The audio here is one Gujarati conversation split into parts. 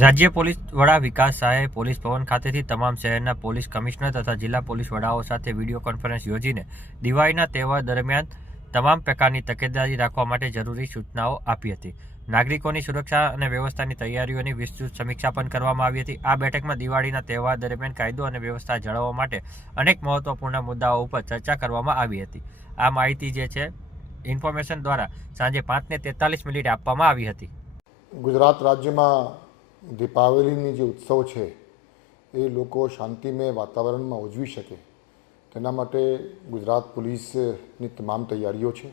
રાજ્ય પોલીસ વડા વિકાસ શાહે પોલીસ ભવન ખાતેથી તમામ શહેરના પોલીસ કમિશનર તથા જિલ્લા પોલીસ વડાઓ સાથે વીડિયો કોન્ફરન્સ યોજીને દિવાળીના તહેવાર દરમિયાન તમામ પ્રકારની તકેદારી રાખવા માટે જરૂરી સૂચનાઓ આપી હતી. નાગરિકોની સુરક્ષા અને વ્યવસ્થાની તૈયારીઓની વિસ્તૃત સમીક્ષા પણ કરવામાં આવી હતી. આ બેઠકમાં દિવાળીના તહેવાર દરમિયાન કાયદો અને વ્યવસ્થા જાળવવા માટે અનેક મહત્વપૂર્ણ મુદ્દાઓ ઉપર ચર્ચા કરવામાં આવી હતી. આ માહિતી જે છે, ઇન્ફોર્મેશન દ્વારા સાંજે પાંચને તેતાલીસ મિનિટ આપવામાં આવી હતી. ગુજરાત રાજ્યમાં દીપાવલીની જે ઉત્સવ છે, એ લોકો શાંતિમય વાતાવરણમાં ઉજવી શકે. તેના માટે ગુજરાત પોલીસની તમામ તૈયારીઓ છે.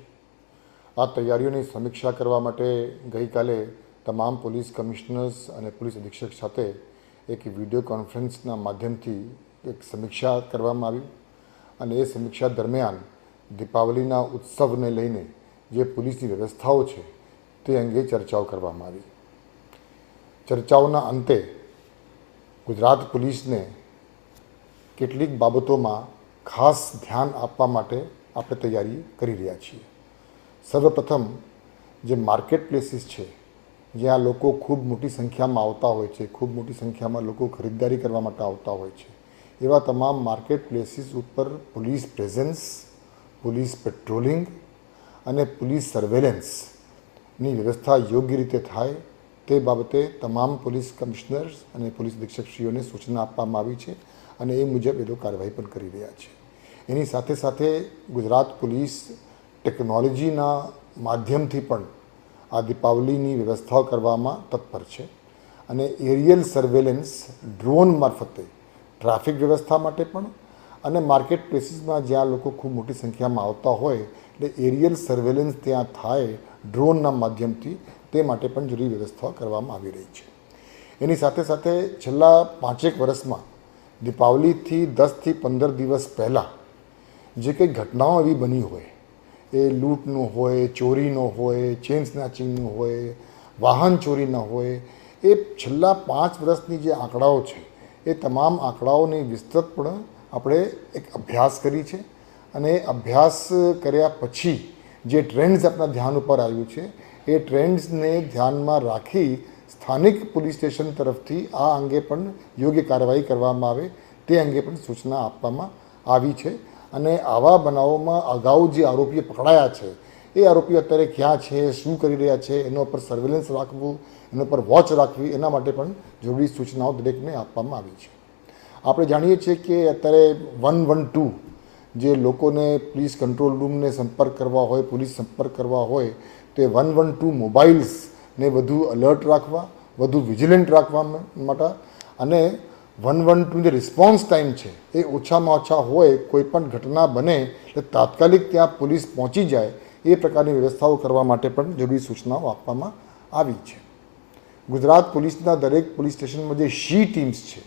આ તૈયારીઓની સમીક્ષા કરવા માટે ગઈકાલે તમામ પોલીસ કમિશનર્સ અને પોલીસ અધિક્ષક સાથે એક વીડિયો કોન્ફરન્સના માધ્યમથી એક સમીક્ષા કરવામાં આવી અને એ સમીક્ષા દરમિયાન દીપાવલીના ઉત્સવને લઈને જે પોલીસની વ્યવસ્થાઓ છે, તે અંગે ચર્ચાઓ કરવામાં આવી. ચર્ચાઓના અંતે ગુજરાત પોલીસને કેટલીક બાબતોમાં ખાસ ધ્યાન આપવા માટે આપણે તૈયારી કરી રહ્યા છીએ. સર્વપ્રથમ જે માર્કેટ પ્લેસીસ છે, જ્યાં લોકો ખૂબ મોટી સંખ્યામાં આવતા હોય છે, ખૂબ મોટી સંખ્યામાં લોકો ખરીદદારી કરવા માટે આવતા હોય છે, એવા તમામ માર્કેટ પ્લેસીસ ઉપર પોલીસ પ્રેઝન્સ, પોલીસ પેટ્રોલિંગ અને પોલીસ સર્વેલન્સની વ્યવસ્થા યોગ્ય રીતે થાય તે બાબતે તમામ પોલીસ કમિશનર્સ અને પોલીસ અધિક્ષકશ્રીઓને સૂચના આપવામાં આવી છે અને એ મુજબ એ લોકો કાર્યવાહી પણ કરી રહ્યા છે. એની સાથે સાથે ગુજરાત પોલીસ ટેકનોલોજીના માધ્યમથી પણ આ દીપાવલીની વ્યવસ્થાઓ કરવામાં તત્પર છે અને એરિયલ સર્વેલન્સ ડ્રોન મારફતે ટ્રાફિક વ્યવસ્થા માટે પણ અને માર્કેટ પ્લેસીસમાં જ્યાં લોકો ખૂબ મોટી સંખ્યામાં આવતા હોય એટલે એરિયલ સર્વેલન્સ ત્યાં થાય ડ્રોનના માધ્યમથી તે માટે પણ જરૂરી વ્યવસ્થાઓ કરવામાં આવી રહી છે. એની સાથે સાથે છેલ્લા પાંચેક વર્ષમાં દીપાવલીથી દસથી પંદર દિવસ પહેલાં જે કંઈ ઘટનાઓ એવી બની હોય, એ લૂંટનું હોય, ચોરીનો હોય, ચેન સ્નેચિંગનું હોય, વાહન ચોરીના હોય, એ છેલ્લા પાંચ વર્ષની જે આંકડાઓ છે, એ તમામ આંકડાઓની વિસ્તૃતપણે આપણે એક અભ્યાસ કરી છે. અને અભ્યાસ કર્યા પછી જે ટ્રેન્ડ્સ આપણા ધ્યાન ઉપર આવ્યું છે એ ટ્રેન્ડ્સને ધ્યાનમાં રાખી સ્થાનિક પોલીસ સ્ટેશન તરફથી આ અંગે પણ યોગ્ય કાર્યવાહી કરવામાં આવે તે અંગે પણ સૂચના આપવામાં આવી છે. અને આવા બનાવોમાં અગાઉ જે આરોપીઓ પકડાયા છે, એ આરોપીઓ અત્યારે ક્યાં છે, શું કરી રહ્યા છે, એના ઉપર સર્વેલન્સ રાખવું, એના ઉપર વોચ રાખવી, એના માટે પણ જરૂરી સૂચનાઓ દરેકને આપવામાં આવી છે. આપણે જાણીએ છીએ કે અત્યારે વન વન ટુ જે લોકોને પોલીસ કંટ્રોલ રૂમને સંપર્ક કરવા હોય, પોલીસ સંપર્ક કરવા હોય તે વન વન ટુ મોબાઈલ્સને વધુ અલર્ટ રાખવા, વધુ વિજિલન્ટ રાખવા માટે. અને વન વન ટુ જે રિસ્પોન્સ ટાઈમ છે, એ ઓછામાં ઓછા હોય કોઈ પણ ઘટના બને, એટલે તાત્કાલિક ત્યાં પોલીસ પહોંચી જાય, એ પ્રકારની વ્યવસ્થાઓ કરવા માટે પણ જરૂરી સૂચનાઓ આપવામાં આવી છે. ગુજરાત પોલીસના દરેક પોલીસ સ્ટેશનમાં જે શી ટીમ્સ છે,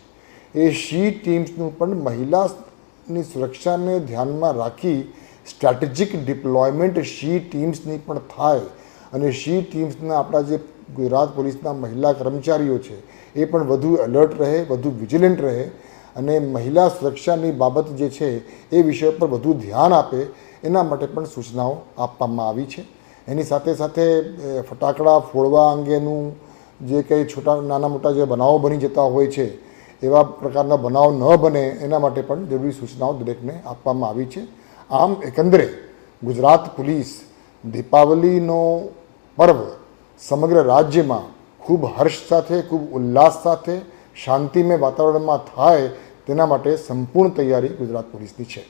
એ શી ટીમ્સનું પણ મહિલાની સુરક્ષાને ધ્યાનમાં રાખી સ્ટ્રેટેજિક ડિપ્લોયમેન્ટ શી ટીમ્સની પણ થાય અને શી ટીમ્સના આપણા જે ગુજરાત પોલીસના મહિલા કર્મચારીઓ છે, એ પણ વધુ એલર્ટ રહે, વધુ વિજિલન્ટ રહે અને મહિલા સુરક્ષાની બાબત જે છે, એ વિષય પર વધુ ધ્યાન આપે, એના માટે પણ સૂચનાઓ આપવામાં આવી છે. એની સાથે સાથે ફટાકડા ફોડવા અંગેનું જે કંઈ છોટા, નાના મોટા જે બનાવો બની જતા હોય છે, એવા પ્રકારના બનાવ ન બને, એના માટે પણ જરૂરી સૂચનાઓ દરેકને આપવામાં આવી છે. આમ એકંદરે ગુજરાત પોલીસ દીપાવલીનો પર્વ સમગ્ર રાજ્યમાં ખૂબ હર્ષ સાથે, ખૂબ ઉલ્લાસ સાથે, શાંતિમય વાતાવરણમાં થાય તેના માટે સંપૂર્ણ તૈયારી ગુજરાત પોલીસની છે.